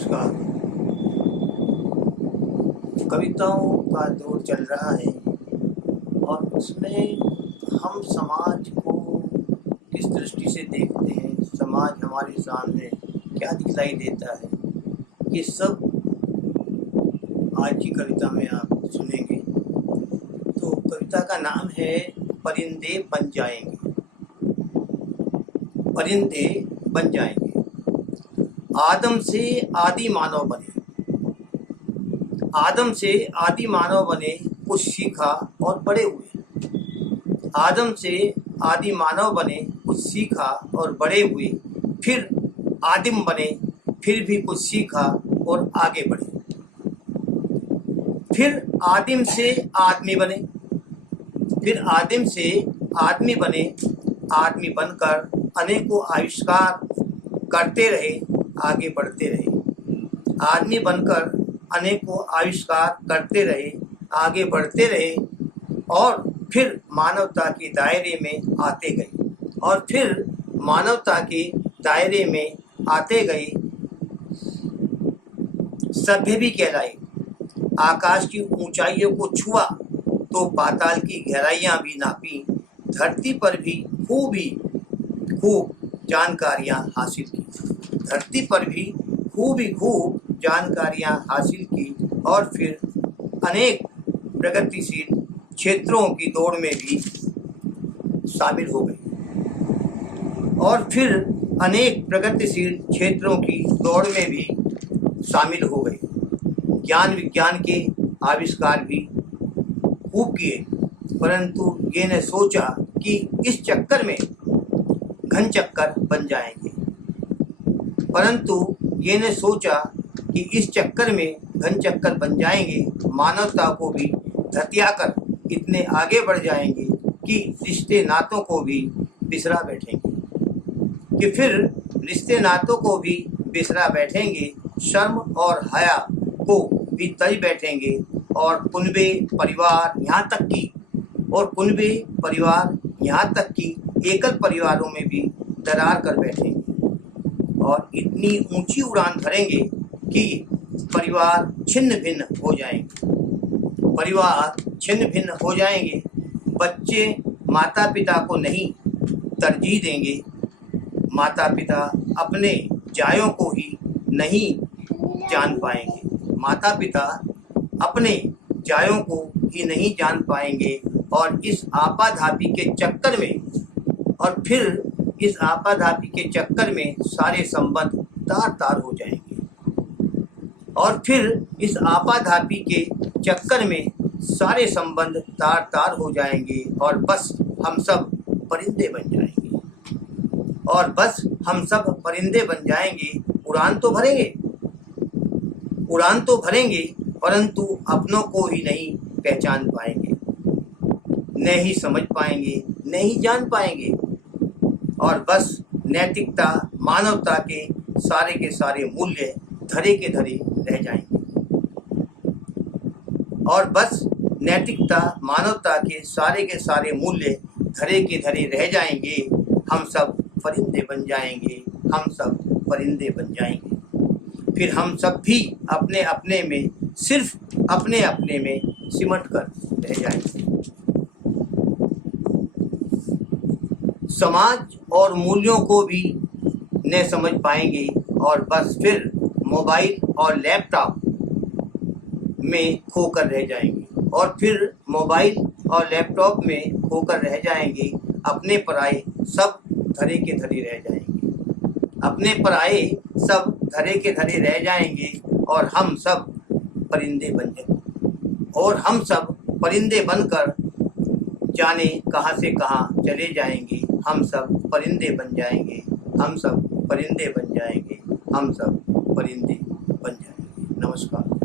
नमस्कार। कविताओं का दौर चल रहा है और उसमें हम समाज को किस दृष्टि से देखते हैं, समाज हमारे सामने क्या दिखलाई देता है, ये सब आज की कविता में आप सुनेंगे। तो कविता का नाम है परिंदे बन जाएंगे। परिंदे बन जाएंगे। आदम से आदि मानव बने, आदम से आदि मानव बने, कुछ सीखा और बड़े हुए। आदम से आदि मानव बने, कुछ सीखा और बड़े हुए। फिर आदिम बने, फिर भी कुछ सीखा और आगे बढ़े। फिर आदिम से आदमी बने, फिर आदिम से आदमी बने। आदमी बनकर अनेकों आविष्कार करते रहे, आगे बढ़ते रहे। आदमी बनकर अनेकों आविष्कार करते रहे, आगे बढ़ते रहे और फिर मानवता के दायरे में आते गए। और फिर मानवता के दायरे में आते गए। सभ्य भी कहलाए। आकाश की ऊंचाइयों को छुआ तो पाताल की गहराइयां भी नापी। धरती पर भी खूब जानकारियां हासिल की। धरती पर भी खूब जानकारियां हासिल की और फिर अनेक प्रगतिशील क्षेत्रों की दौड़ में भी शामिल हो गई। और फिर अनेक प्रगतिशील क्षेत्रों की दौड़ में भी शामिल हो गई। ज्ञान विज्ञान के आविष्कार भी खूब किए, परंतु ये न सोचा कि इस चक्कर में घन चक्कर बन जाएंगे। परंतु ये ने सोचा कि इस चक्कर में घन चक्कर बन जाएंगे। मानवता को भी धतियाकर इतने आगे बढ़ जाएंगे कि रिश्ते नातों को भी बिसरा बैठेंगे। कि फिर रिश्ते नातों को भी बिसरा बैठेंगे। शर्म और हया को भी तज बैठेंगे और कुनबे परिवार यहाँ तक कि एकल परिवारों में भी दरार कर बैठेंगे और इतनी ऊंची उड़ान भरेंगे कि परिवार छिन्न भिन्न हो जाएंगे। बच्चे माता पिता को नहीं तरजीह देंगे। माता पिता अपने जायों को ही नहीं जान पाएंगे। माता पिता अपने जायों को ही नहीं जान पाएंगे और इस आपाधापी के चक्कर में सारे संबंध तार तार हो जाएंगे। और फिर इस आपाधापी के चक्कर में सारे संबंध तार तार हो जाएंगे और बस हम सब परिंदे बन जाएंगे। उड़ान तो भरेंगे परंतु अपनों को ही नहीं पहचान पाएंगे, न ही समझ पाएंगे, न ही जान पाएंगे। और बस नैतिकता, मानवता के सारे मूल्य धरे के धरे रह जाएंगे। और बस नैतिकता, मानवता के सारे मूल्य धरे के धरे रह जाएंगे। हम सब परिंदे बन जाएंगे। फिर हम सब भी सिर्फ अपने अपने में सिमट कर रह जाएंगे। समाज और मूल्यों को भी न समझ पाएंगे और बस फिर मोबाइल और लैपटॉप में खोकर रह जाएंगे। अपने पराए सब धरे के धरे रह जाएंगे और हम सब परिंदे बनकर जाने कहां से कहां चले जाएंगे। हम सब परिंदे बन जाएंगे। नमस्कार।